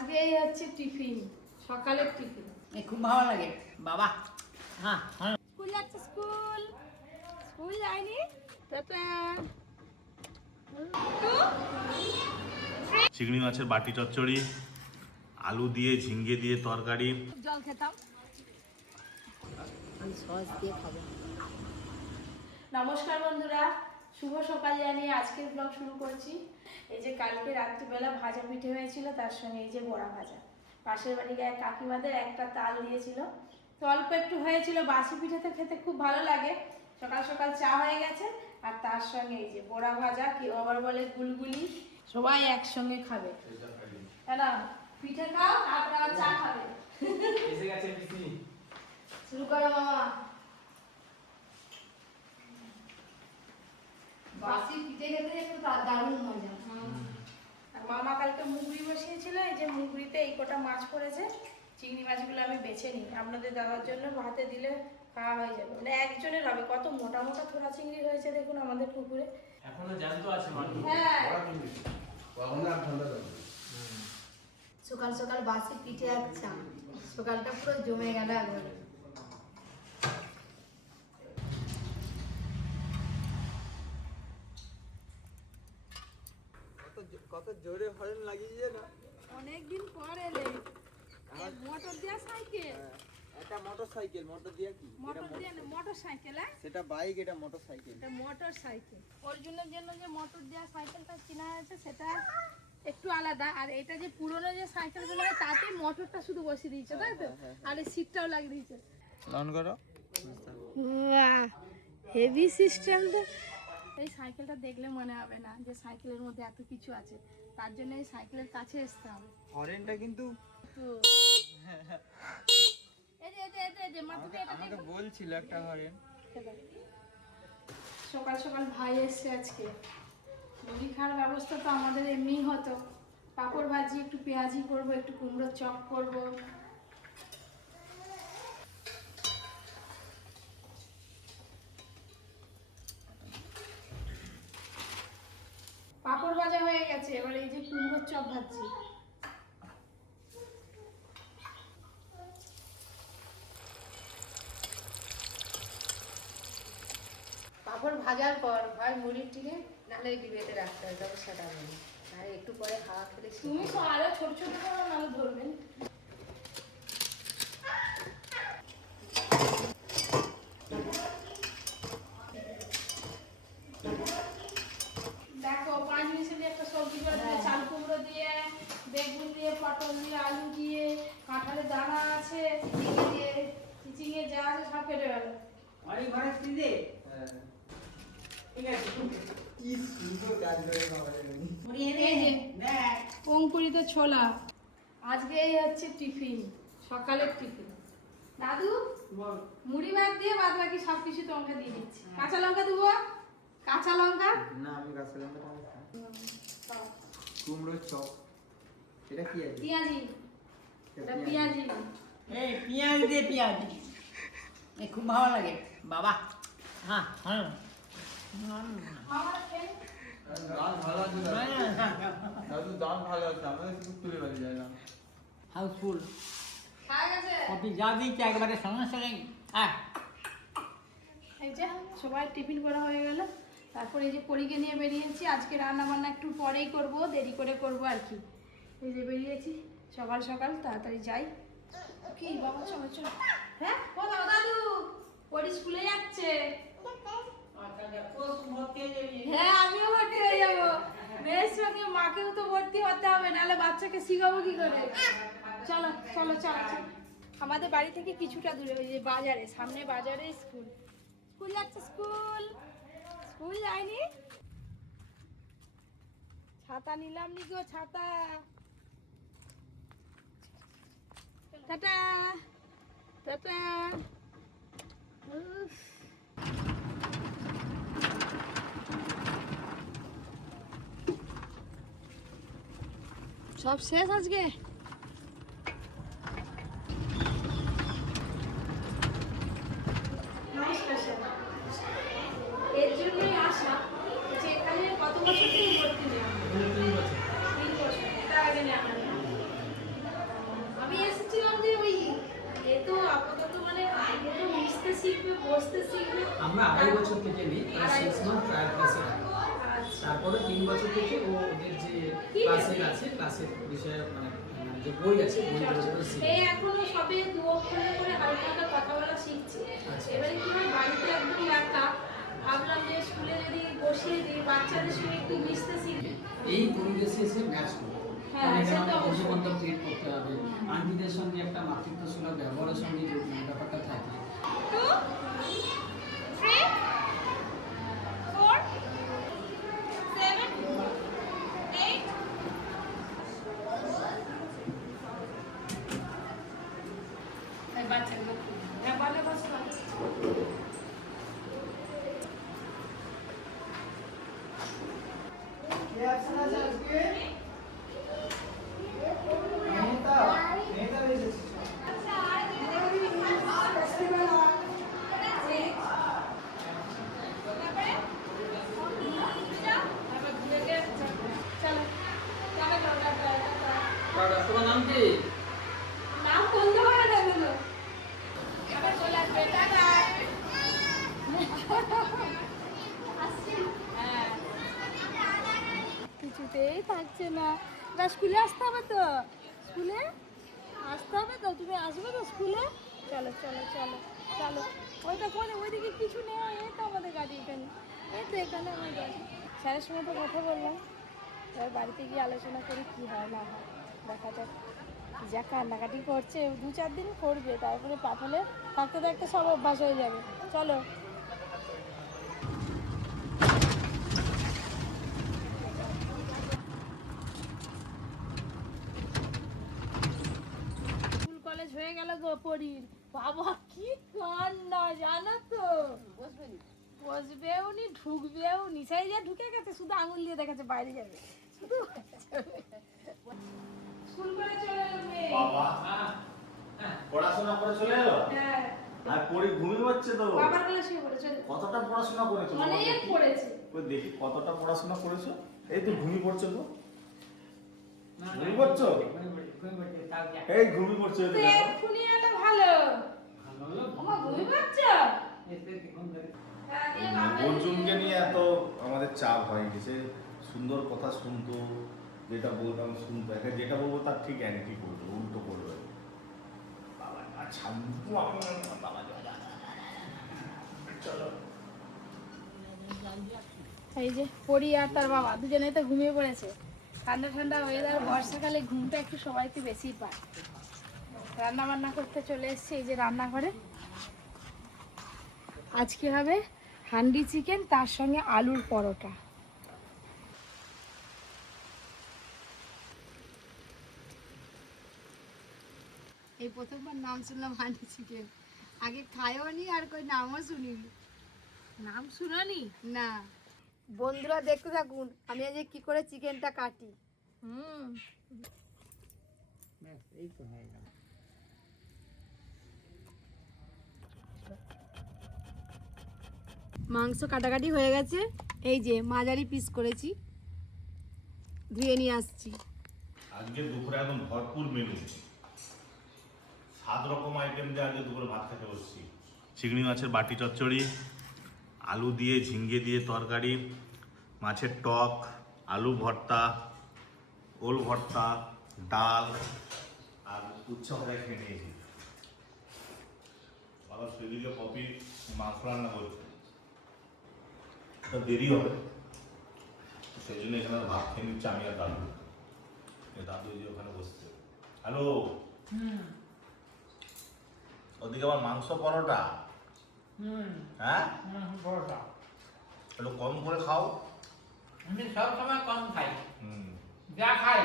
আজকে এই হচ্ছে টিফিন, সকালের টিফিন। খুব ভালো লাগে বাবা। হ্যাঁ হ্যাঁ, স্কুল যাচ্ছে, স্কুল স্কুল যায়নি। টাটা। চিংড়ি মাছের বাটি চচ্চড়ি, আলু দিয়ে ঝিঙ্গে দিয়ে তরকারি। জল খেতাম। আমি সস দিয়ে খাবো। নমস্কার বন্ধুরা, শুভ সকাল জানিয়ে আজকের ব্লগ শুরু করছি। এই যে কালকে রাত্রিবেলা ভাজা পিঠে হয়েছিল, তার সঙ্গে এই যে বড়া ভাজা। পাশের বাড়ি গায়ে কাকিমাদের একটা তাল দিয়েছিল, তো অল্প একটু হয়েছিল। বাসি পিঠেতে খেতে খুব ভালো লাগে। সকাল সকাল চা হয়ে গেছে, আর তার সঙ্গে এই যে বড়া ভাজা, কেউ আবার বলে গুলগুলি। সবাই একসঙ্গে খাবে। না পিঠে খাও, তারপর আবার চা খাবে। শুরু করো মামা। বাসি পিঠে খেতে একটু দারুণ মজা। আর মামা কালকে মুগরি বসিয়েছিল, এই যে মুগরিতে এই কটা মাছ পড়েছে। চিংড়ি মাছগুলো আমি বেছে নিই, আপনাদের দেওয়ার জন্য ভাতে দিলে খাওয়া হয়ে যাবে। মানে একজনের হবে। কত মোটা মোটা থোড়া চিংড়ি হয়েছে দেখুন আমাদের পুকুরে। এখনো জ্যান্ত আছে মাটি। হ্যাঁ, সকাল সকাল বাসি পিঠে আর চা, সকালটা পুরো জমে গেল একবারে। কত জোরে হর্ন লাগিয়েছে না। অনেকদিন পর এলে। মোটর দিয়া সাইকেল। এটা মোটরসাইকেল, মোটর দিয়া কি? মোটর দিয়ে না, মোটর সাইকেল। সেটা বাইক, এটা মোটরসাইকেল। এটা মোটর সাইকেল। অর্জুনের জন্য যে মোটর দেওয়া সাইকেলটা কেনা হয়েছে সেটা একটু আলাদা। আর এটা যে পুরোনো যে সাইকেলগুলো হয় তাতে মোটরটা শুধু বসিয়ে দিয়েছে, তাই তো? আর এই সিটটাও লাগিয়ে দিয়েছে। অন করো। হেভি সিস্টেমটা। এই সাইকেলটা দেখলে মনে হবে না যে সাইকেলের মধ্যে এত কিছু আছে। তার জন্য এই সাইকেলের কাছে আসতে হবে। হর্নটা কিন্তু তো এই যে মাথাতে এটা আমাকে বলছিল একটা হর্ন। সকাল সকাল ভাই এসছে আজকে। মুড়ি খাওয়ার ব্যবস্থা তো আমাদের এমনিই হতো। পাঁপড় ভাজি, একটু পেঁয়াজি করবো, একটু কুমড়োর চপ করবো। পাঁপড় ভাজা হয়ে গেছে, এবার এই যে কুমড়োর চপ ভাজছি। পাঁপড় ভাজার পর হয় মুড়ির টিনে, নাহলে ডিবেতে রাখতে হয়, তবে সেটা হবে। আর একটু পরে হাওয়া খেলে তুমি তো আরো ছোট ছোট করে নালে ধরবেন। দেখো 5 মিনিটে একটা সবজি করে দিয়ে, চাল কুমড়ো দিয়ে, বেগুন দিয়ে, পটল দিয়ে, আলু দিয়ে, কাঁঠালের দানা আছে, চিচিঙে দিয়ে, চিচিঙে যা আছে সব কেটে গেল। অনেক ঘরে দিদি। হ্যাঁ, ঠিক আছে, কি সুন্দর কাজ করে বাবা জানি। মুড়ি এনে এই যে দেখ। অঙ্কুরিত ছোলা। আজকে এই হচ্ছে টিফিন, সকালের টিফিন। দাদু মুড়ি ভাত দিয়ে বাদ বাকি সবকিছু তোমাকে দিয়ে দিচ্ছি। কাঁচা লঙ্কা দেবো, কাঁচা লঙ্কা। না, আমি কাছে লঙ্কাটা আমি খাই। কুমড়োর চপ। এটা কি আছে? পেঁয়াজি, এটা পেঁয়াজি। এই পেঁয়াজ দিয়ে পেঁয়াজ। খুব ভালো লাগে বাবা। হ্যাঁ হ্যাঁ, মামা খেয়ে দাম ভালো আছে দাদু, দাম ভালো আছে। আমাদের শুধু তুলে বাড়ি যায় না। হাউসফুল। খাওয়া গেছে। কফি যা দিচ্ছে একবারে সমস্যা নেই। হ্যাঁ, এই যে সবাই টিফিন করা হয়ে গেল। তারপর এই যে পরীকে নিয়ে বেরিয়েছি। আজকে রান্না বান্না একটু পরেই করব, দেরি করে করব আর কি। এই যে বেরিয়েছি সকাল সকাল, তাড়াতাড়ি যাই। কি বাবা, চলো চলো। হ্যাঁ কোথাও দাদু? পরী স্কুলে যাচ্ছে। হ্যাঁ, আমিও ভর্তি হয়ে যাবো। মেয়ের সঙ্গে মাকেও তো ভর্তি হতে হবে, নাহলে বাচ্চাকে শিখাবো কি করে। চলো চলো চলো চলো। আমাদের বাড়ি থেকে কিছুটা দূরে, ওই যে বাজারে, সামনে বাজারে স্কুল। স্কুল যাচ্ছে, স্কুল স্কুল যায়নি। ছাতা নিলাম নি গো, ছাতা। Tata tata. উফ। সব শেষ আজকে। নমস্কার স্যার। এর জন্যই আসা যে এখানে কত বছর থেকে ভর্তি নেওয়া? 3 বছর। এটা আগে নেওয়া হয়নি। বসতে শিখবে। আমরা 2.5 বছর থেকে নিই, প্লাস 6 মান্থ ট্রায়াল ক্লাসে রাখি। আচ্ছা। তারপরে 3 বছর থেকে ও ওদের যে ক্লাসে আছে, ক্লাসের বিষয়ে মানে যে বই আছে বইগুলো শিখে। এই এখনো সবে 2 অক্ষর করে হালকা হালকা কথা বলা শিখছে। আচ্ছা। এবারে কি হয়, বাড়িতে একদম একা, ভাবলাম যে স্কুলে যদি বসিয়ে দিই বাচ্চাদের সঙ্গে একটু মিশতে শিখবে। এই পরিবেশে এসে ম্যাচ করবে। হ্যাঁ, মানে সে তো এখানে অবশ্যই। বন্ধুবান্ধব ক্রিয়েট করতে হবে, আন্টিদের সঙ্গে একটা মাতৃত্বসুলভ ব্যবহারের সঙ্গে যে ব্যাপারটা থাকে। 2 3 4 7 8 এই বাচ্চাগুলো হ্যাঁ বলে বসো। তোমার নাম কি? নাম বলতে পারে না এগুলো। আবার চলে আসবে, টাটা। আসছি। হ্যাঁ। কিছুতেই থাকছে না। না স্কুলে আসতে হবে তো, স্কুলে আসতে হবে তো, তুমি আসবে তো স্কুলে? চলো চলো চলো চলো। ওইটা করে ওইদিকে কিছু নেই, এই তো আমাদের গাড়ি এখানে, এই তো এখানে আমার গাড়ি। স্যারের সঙ্গে তো কথা বললাম, এবার বাড়িতে গিয়ে আলোচনা করি কী হয় না হয়, দেখা যাক। যা কান্নাকাটি করছে 2-4 দিন করবে, তারপরে পাঠালে থাকতে থাকতে সব অভ্যাস হয়ে যাবে। চলো। স্কুল কলেজ হয়ে গেল গো পরীর। বাবা কি কান্না জানো তো, বসবেও নি ঢুকবেও নি, সেই যে ঢুকে গেছে শুধু আঙুল দিয়ে দেখাচ্ছে বাইরে যাবে, শুধু স্কুল করে চলে এলো মেয়ে। বাবা পড়াশোনা করে চলে এলো, হ্যাঁ, আর পড়ি ঘুমিয়ে হচ্ছে তো। বাবার কোলে শুয়ে পড়েছে। কতটা পড়াশোনা করেছো? অনেক পড়েছে। ওই দেখি কতটা পড়াশোনা করেছো। এই তো ঘুমিয়ে পড়ছো তো, না, না, ঘুমিয়ে পড়ছো? ঘুমিয়ে তাও কি এই ঘুমিয়ে পড়ছো, এই তো দেখো। এক্ষুনি এলো ভালো। ভালো হলো? আমার ঘুমিয়ে পাচ্ছো? এতে কি ঘুম ধরে? হ্যাঁ, দিয়ে বাবা- অর্জুনকে নিয়ে এত আমাদের চাপ হয়নি, সে সুন্দর কথা শুনতো, যেটা বলতাম শুনতো, একে যেটা বলবো তার ঠিক অ্যান্টি করবে, উল্টো করবে। বাবা আচ্ছা বাবা চলো। এই যে পরি আর তার বাবা দুজনেই তো ঘুমিয়ে পড়েছে। ঠান্ডা ঠান্ডা ওয়েদার, বর্ষাকালে ঘুমটা একটু সবাইকে বেশি পায়। রান্না বান্না করতে চলে এসেছি এই যে রান্নাঘরে। আজকে হবে হান্ডি চিকেন, তার সঙ্গে আলুর পরোটা। এই প্রথমবার নাম শুনলাম হান্ডি চিকেন, আগে খাইও নি আর কই নামও শুনিনি। নাম শুনানি? না, বন্ধুরা দেখতে থাকুন আমি আজ কি করে চিকেনটা কাটি। ব্যাস, এই তো হয়ে গেল। মাংস কাটাকাটি হয়ে গেছে, এই যে মাঝারি পিস করেছি, ধুয়ে নিয়ে আসছি। আজকে দুপুরে একদম ভরপুর মেনু, 7 রকম আইটেম দিয়ে আজকে দুপুরে ভাত খেতে বসছি। চিংড়ি মাছের বাটি চচ্চড়ি, আলু দিয়ে ঝিঙ্গে দিয়ে তরকারি, মাছের টক, আলু ভর্তা, ওল ভর্তা, ডাল আর উচ্ছে ভাজা খেয়ে নিয়েছি। বাবা সেদিকে কপি মাংস রান্না করছে, তো দেরি হবে, সেই জন্য এখানে ভাত খেয়ে নিচ্ছে আমি আর দাদু। দাদু যে ওখানে বসছে। হ্যালো, ওদিকে আবার মাংস পরোটা, হ্যাঁ বড়টা একটু কম করে খাও। আমি সব সময় কম খাই, হুম, যা খাই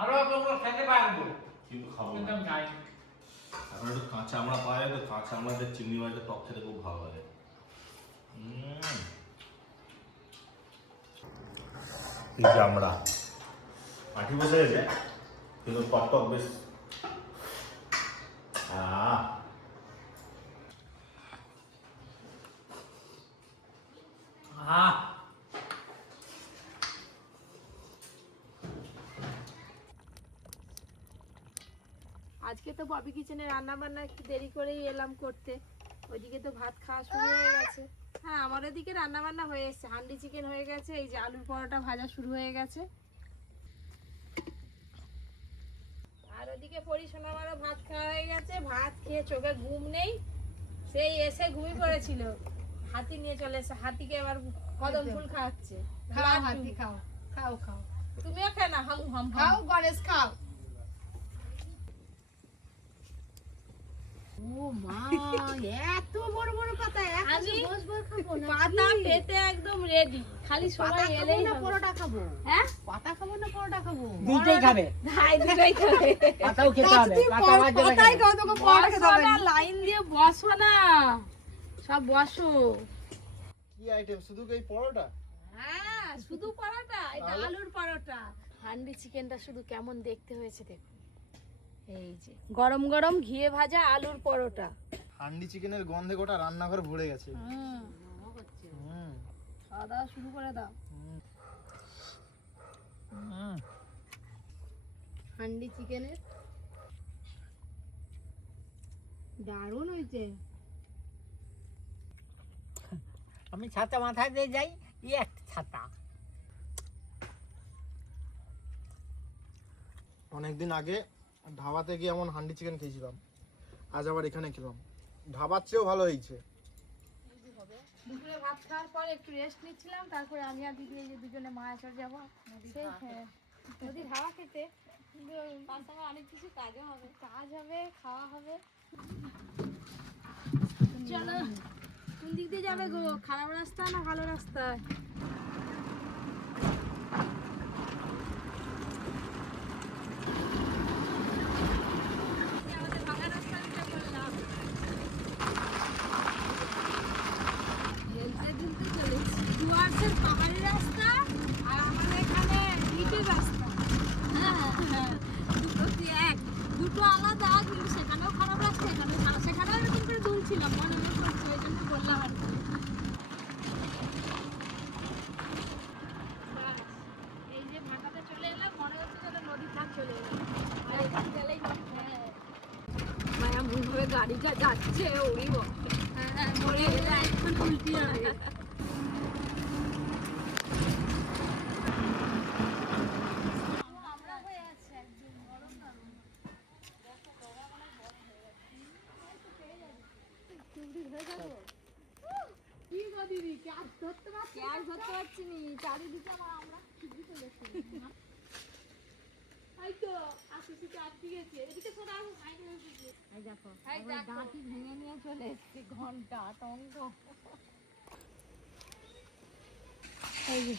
আরো তোমরা খেতে পারবো, কিন্তু খাবো কিন্তু না। আমি খাই। এখন একটু কাঁচা আমড়া পাওয়া যায় তো, কাঁচা আমড়াতে চিংড়ি মাছের টক খেতে খুব ভালো লাগে। এই যে আমড়া মাটি বসে গেছে, কিন্তু টক টক বেশ। আজকে তো ববি কিচেনে রান্না বান্না একটু দেরি করেই এলাম করতে। ওইদিকে তো ভাত খাওয়া শুরু হয়ে গেছে। হ্যাঁ, আমার ওদিকে রান্না বান্না হয়ে এসেছে, হান্ডি চিকেন হয়ে গেছে, এই যে আলুর পরোটা ভাজা শুরু হয়ে গেছে। আর ওদিকে পরিশোনামারও ভাত খাওয়া হয়ে গেছে, ভাত খেয়ে চোখে ঘুম নেই, সেই এসে ঘুমিয়ে পড়েছিল। হাতি নিয়ে চলে এসে, হাতিকে এবার কদম ফুল খাওয়াচ্ছে। খাও হাতি খাও, খাও খাও তুমিও খেয়ে না, হাম হাম খাও, গণেশ খাও। ও মা, এত বড় বড় পাতা, আমি বসবো খাবো না, পাতা পেতে একদম রেডি, খালি সময় এলেই না হবে। পরোটা খাবো, হ্যাঁ, পাতা খাবো না পরোটা খাবো? দুইটাই খাবে, ভাই দুটোই খাবে। পাতাও খেতে হবে, পাতা ভাজা পাতাই খাও, তোকে পরোটা খেতে বসো হবে না, না। লাইন দিয়ে বসো না, সব বসো। কি আইটেম শুধু এই পরোটা? হ্যাঁ, শুধু পরোটা, এটা আলুর পরোটা। হান্ডি চিকেনটা শুধু কেমন দেখতে হয়েছে দেখুন, এই যে গরম গরম ঘিয়ে ভাজা আলুর পরোটা। হান্ডি চিকেনের গন্ধে গোটা রান্নাঘর ভরে গেছে। হুম, হুম, খাওয়া দাওয়া শুরু করে দাও। হান্ডি চিকেনের দারুণ হয়েছে। আমি ছাতা মাথায় দিয়ে যাই, একটা ছাতা। অনেকদিন আগে ধাবাতে গিয়ে এমন হান্ডি চিকেন খেয়েছিলাম, আজ আবার এখানে খেলাম। ধাবার চেয়েও ভালো হয়েছে। দুপুরে ভাত খাওয়ার পর একটু রেস্ট নিচ্ছিলাম, তারপরে আমি আর দিদি এই যে দুজনে মায়াচর যাবো সেই নদীর হাওয়া খেতে, কিন্তু তার সঙ্গে অনেক কিছু কাজও হবে, কাজ হবে, খাওয়া হবে। চলো, কোন দিক দিয়ে যাবে গো? খারাপ রাস্তা না ভালো রাস্তা? ডুয়ার্সের পাহাড়ি রাস্তা আর আমাদের এখানে ইটের রাস্তা। দুটো কি এক? দুটো আলাদা, কিন্তু সেখানেও খারাপ রাস্তা, এখানেও খারাপ। সেখানেও এরকম করে দুলছিলাম, মনে পড়ছে, ওই জন্য বললাম আর কি। ব্যাস, এই যে ভাটাতে চলে এলাম, মনে হচ্ছে যেন নদীর ধার চলে এলাম। আর এখানে গেলেই নদী। হ্যাঁ, মায়া মুখে গাড়িটা যাচ্ছে, উড়িব। হ্যাঁ, মরে গেলে এখন উল্টি হবে। ভেঙে নিয়ে চলে এসছি, ঘন্টা টঙ্ক। এই যে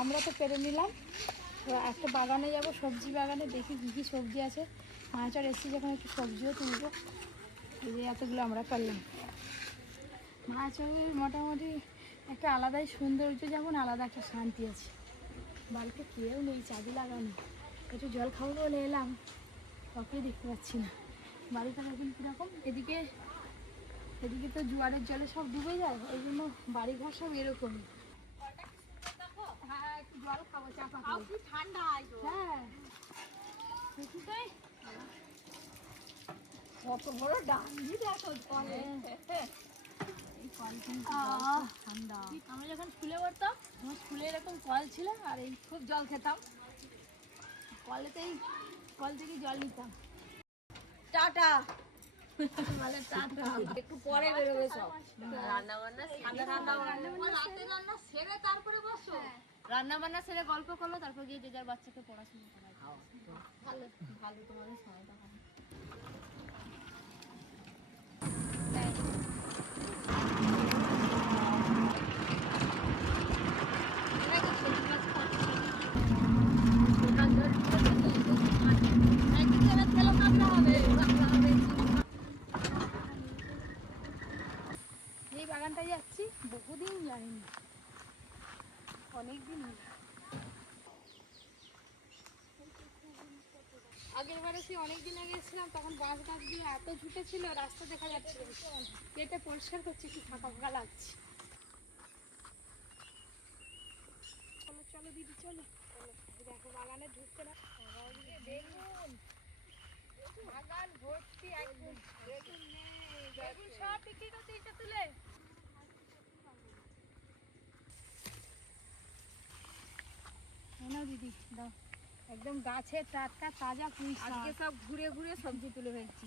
আমরা তো পেরে নিলাম, তো একটা বাগানে যাব, সবজি বাগানে, দেখি কী কী সবজি আছে। মাছার এসছি যখন একটু সবজিও তুলবো। এই যে এতগুলো আমরা পারলাম। মাছারের মোটামুটি একটা আলাদাই সৌন্দর্য, যেমন আলাদা একটা শান্তি আছে। বাড়িতে কেউ নেই, চাবি লাগানো, একটু জল খাবো বলে এলাম, কাউকেই দেখতে পাচ্ছি না। বাড়িটা এখন কীরকম, এদিকে এদিকে তো জোয়ারের জলে সব ডুবে যায়, ওই জন্য বাড়িঘর সব এরকমই। হ্যাঁ, একটু জল খাবো, চা খাবো, ঠান্ডা। হ্যাঁ, কত বড় ডান্ডি দেখো কলে। ঠান্ডা। আমরা যখন স্কুলে পড়তাম, আমার স্কুলে এরকম কল ছিল, আর এই খুব জল খেতাম কলেতেই, কল থেকে জল নিতাম। টাটা, মানে টাটা, একটু পরে বেরোবে সব। রান্না বান্না সেরে তারপরে বসো, রান্না বান্না সেরে গল্প করলো, তারপর গিয়ে যে যার বাচ্চাকে পড়াশোনা করায়। ভালো ভালো, তোমাদের সহায়তা হবে। এই বাগানটায় যাচ্ছি, বহুদিন যাইনি, অনেকদিন হলো। আগের বারে সে অনেকদিন আগে এসেছিলাম, তখন বাঁশ গাছ দিয়ে এত ঝুঁকে ছিল, রাস্তা দেখা যাচ্ছিল। এটা পরিষ্কার করছে, কি ফাঁকা ফাঁকা লাগছে। চলো চলো দিদি, চলো চলো। দেখো বাগানে ঢুকতে না, বেগুন বাগান ভর্তি, একদম বেগুন নেই, সব বিক্রি করতে ইচ্ছা তুলে দিদি দাও একদম গাছের টাটকা তাজা পুঁই শাক। আজকে সব ঘুরে ঘুরে সবজি তুলে ফেলছি।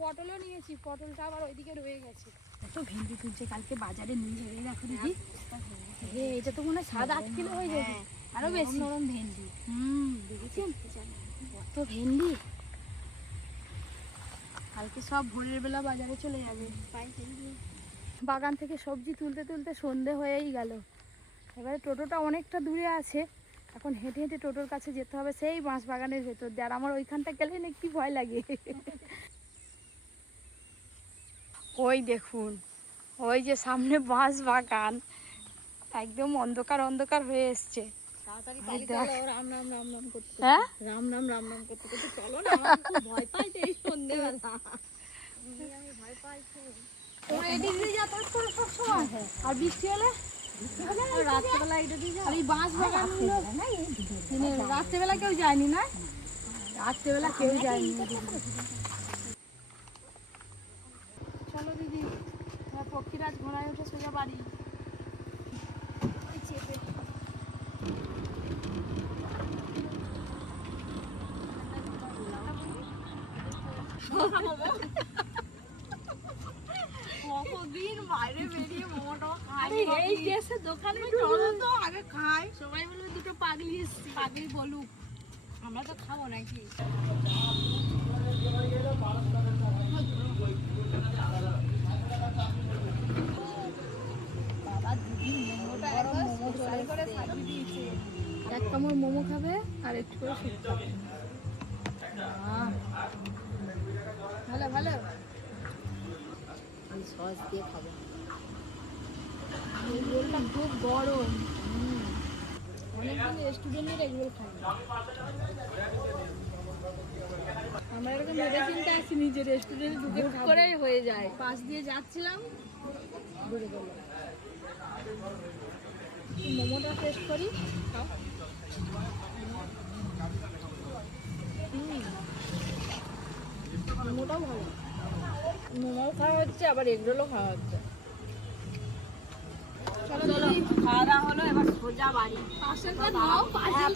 পটলও নিয়েছি, পটলটা আবার ওইদিকে রয়ে গেছে। কত ভেন্ডি তুলছে কালকে বাজারে নিয়ে যাবে, এই দেখো দিদি। এটা তো মনে হয় 7-8 কিলো হয়ে যাবে, আরো বেশি নরম ভেন্ডি। দেখেছেন কত ভেন্ডি। কালকে সব ভোরের বেলা বাজারে চলে যাবে। বাগান থেকে সবজি তুলতে তুলতে সন্ধে হয়েই গেল। এবারে টোটোটা অনেকটা দূরে আছে, এখন হেঁটে হেঁটে টোটোর কাছে যেতে হবে, সেই বাঁশ বাগানের ভেতর দিয়ে। আর আমার ওইখানটা গেলে না একটু ভয় লাগে। ওই দেখুন, ওই যে সামনে বাঁশ বাগান, একদম অন্ধকার অন্ধকার হয়ে এসছে। রাম রাম রাম রাম করতে হ্যাঁ রাম রাম রাম রাম করতে করতে চলো না, আমার খুব ভয় পাই তো এই সন্ধ্যেবেলা। আমি ভয় পাই তো। তোমরা এদিক দিয়ে যাতায়াত করো সবসময়, আর বৃষ্টি হলে রাত্রেবেলা এটা দিয়ে যাও। আর এই বাঁশ বাগানগুলো রাত্রেবেলা কেউ যায়নি না, রাত্রেবেলা কেউ যায়নি। চলো দিদি, পক্ষীরাজ ঘোড়ায় উঠে সোজা বাড়ি। চেপে কতদিন বাইরে বেরিয়ে মোমোটা খাই। এই গেছে দোকানে, চলো তো আগে খাই। সবাই বলবে দুটো পাগলি এসছে। পাগলি বলুক, আমরা তো খাবো নাকি। বাবা দিদি মোমোটা একদম স্পেশাল করে সাজিয়ে দিয়েছে। এক কামড় মোমো খাবে আর একটু করে স্যুপ খাবে। ভালো ভালো। আমি সস দিয়ে খাবো। এই রোলটা খুব গরম। অনেকদিন রেস্টুরেন্টের এগুলো খাই না। আমরা এরকম ভেবে চিন্তে আসিনি যে রেস্টুরেন্টে ঢুকে করেই হয়ে যায়। পাশ দিয়ে যাচ্ছিলাম, ঘুরে গেল। মোমোটা টেস্ট করি, খাও। মোমোটাও ভালো। মোমো খাওয়া হচ্ছে, আবার এগরোলও খাওয়া হচ্ছে। চলো খাওয়া দাওয়া হলো, এবার সোজা বাড়ি। পাশের নাও, পাশের